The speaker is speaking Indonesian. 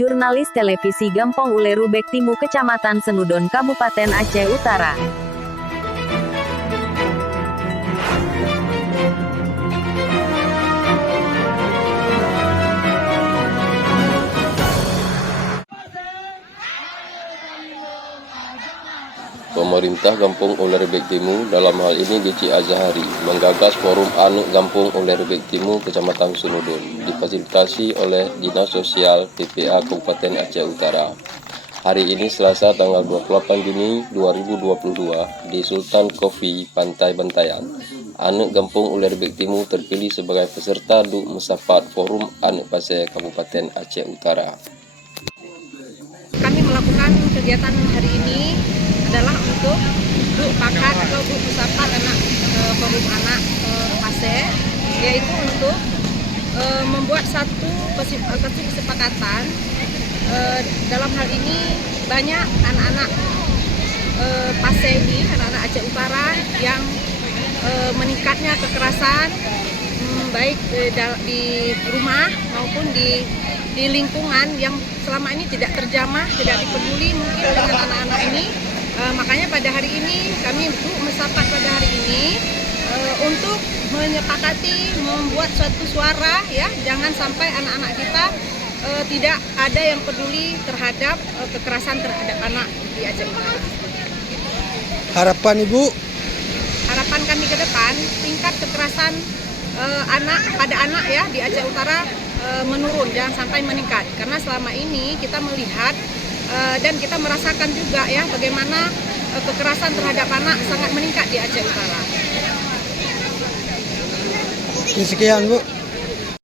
jurnalis televisi Gampong Uleru Bektimu Kecamatan Senudon Kabupaten Aceh Utara. Pemerintah Gampong Uleru Bektimu dalam hal ini DC Azahari menggagas forum Anak Gampong Uleru Bektimu Kecamatan Senudon difasilitasi oleh Dinas Sosial PPA Kabupaten Aceh Utara. Hari ini Selasa tanggal 28 Juni 2022 di Sultan Coffee Pantai Bantayan. Anak Gampong Uleru Bektimu terpilih sebagai peserta Duk Musafat Forum Anak Pasir Kabupaten Aceh Utara. Kami melakukan kegiatan hari ini adalah untuk Duk Pakat atau Duk Musafat anak forum anak Aceh, yaitu untuk membuat satu kesepakatan. Dalam hal ini banyak anak-anak Aceh ini, anak-anak Aceh Utara yang meningkatnya kekerasan baik di rumah maupun di lingkungan yang selama ini tidak terjamah, tidak dipeduli mungkin dengan anak-anak ini. Makanya pada hari ini kami Musafat pada hari ini untuk menyepakati membuat suatu suara, ya, jangan sampai anak-anak kita tidak ada yang peduli terhadap kekerasan terhadap anak di Aceh Utara. Harapan Ibu? Harapan kami ke depan tingkat kekerasan anak pada anak, ya, di Aceh Utara menurun, jangan sampai meningkat, karena selama ini kita melihat dan kita merasakan juga, ya, bagaimana kekerasan terhadap anak sangat meningkat di Aceh Utara. Sekian Bu.